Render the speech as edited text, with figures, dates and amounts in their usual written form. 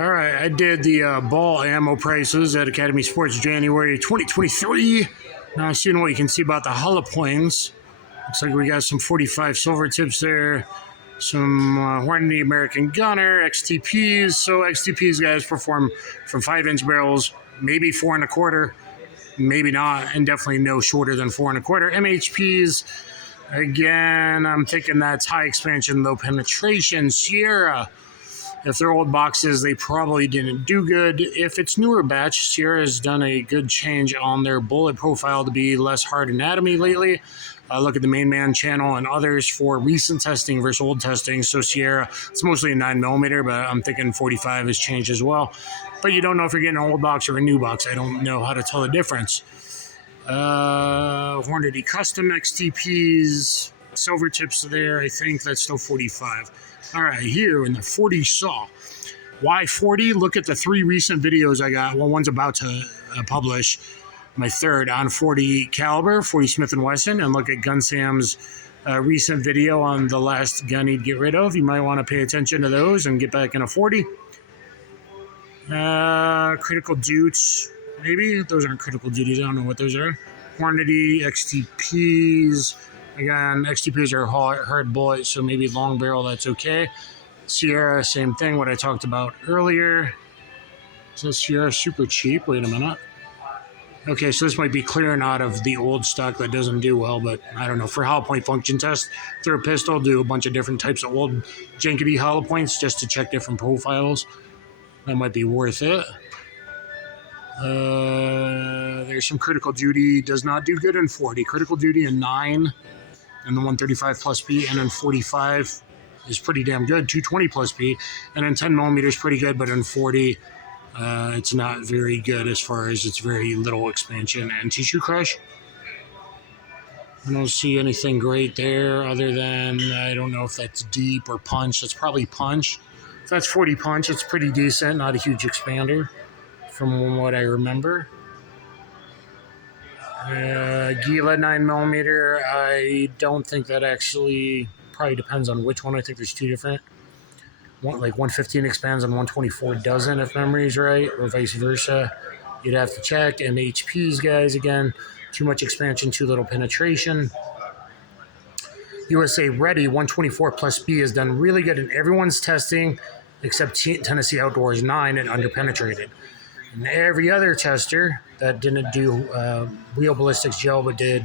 All right, I did the ball ammo prices at Academy Sports January 2023. Now, seeing what you can see about the Hollowpoints. Looks like we got some 45 silver tips there, some Hornady American Gunner, XTPs. So XTPs, guys, perform from 5-inch barrels, maybe 4 1/4, maybe not, and definitely no shorter than 4 1/4. MHPs, again, I'm thinking that's high expansion, low penetration. Sierra, if they're old boxes, they probably didn't do good. If it's newer batch, Sierra has done a good change on their bullet profile to be less hard anatomy lately. Look at the Main Man channel and others for recent testing versus old testing. So Sierra, it's mostly a 9mm, but I'm thinking 45 has changed as well. But you don't know if you're getting an old box or a new box. I don't know how to tell the difference. Hornady Custom XTPs, silver tips there. I think that's still 45. All right, here in the 40 saw. Why 40? Look at the 3 recent videos I got. Well, one's about to publish. My third on 40 caliber, 40 Smith & Wesson, and look at Gun Sam's recent video on the last gun he'd get rid of. You might want to pay attention to those and get back in a 40. Critical Dutes, maybe? Those aren't critical duties. I don't know what those are. Hornady, XTPs. Again, XTPs are hard bullet, so maybe long barrel, that's okay. Sierra, same thing, what I talked about earlier. So Sierra super cheap. Wait a minute. Okay, so this might be clearing out of the old stock that doesn't do well, but I don't know. For Hollowpoint function test, throw a pistol, do a bunch of different types of old jankety Hollowpoints just to check different profiles. That might be worth it. There's some critical duty, does not do good in 40. Critical duty in 9 and the 135 plus P, and then 45 is pretty damn good, 220 plus P, and then 10mm is pretty good, but in 40, it's not very good as far as it's very little expansion and tissue crush. I don't see anything great there other than, I don't know if that's deep or punch. That's probably punch. If that's 40 punch, it's pretty decent, not a huge expander from what I remember. Gila 9mm, I don't think that actually, probably depends on which one. I think there's 2 different. One, like 115 expands and 124 doesn't, if memory is right, or vice versa. You'd have to check. MHPs, guys, again, too much expansion, too little penetration. USA Ready 124 plus B has done really good in everyone's testing except Tennessee Outdoors 9 and underpenetrated. And every other tester that didn't do wheel ballistics gel but did